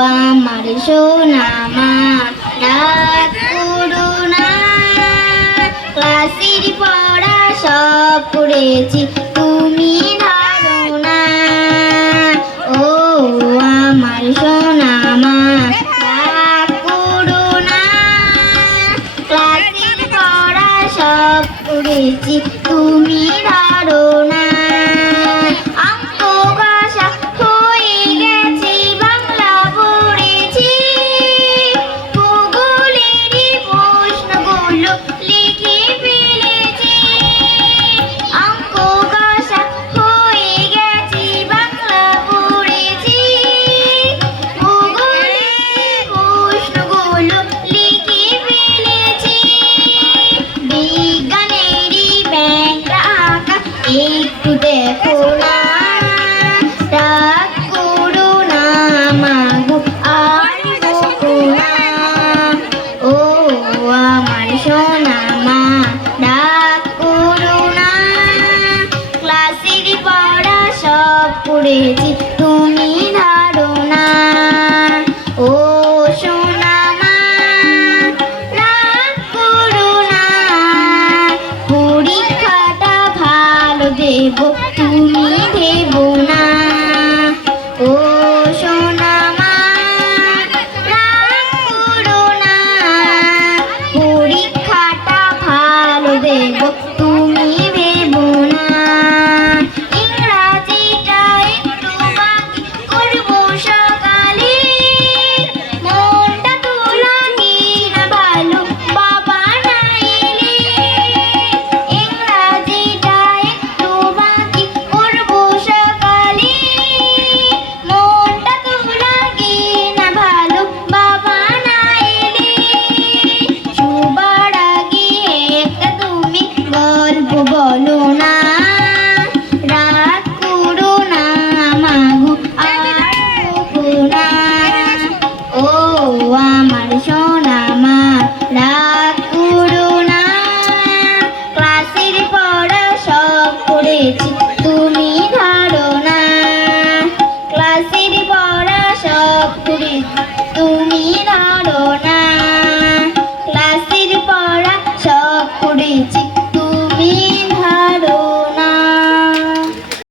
আমার সোনা মা না। ক্লাসের পড়া সব পড়েছি, তুমি ধরো না। ও আমার সোনা মা না। ক্লাসের পড়া সব পড়েছি পড়েছি তুমি না ও সোনা মা, রাগ করো না। পরীক্ষাটা ভালো দেব, তুমি দেব না। গল্প বলো না রাগ করো না মাগো আর না। ও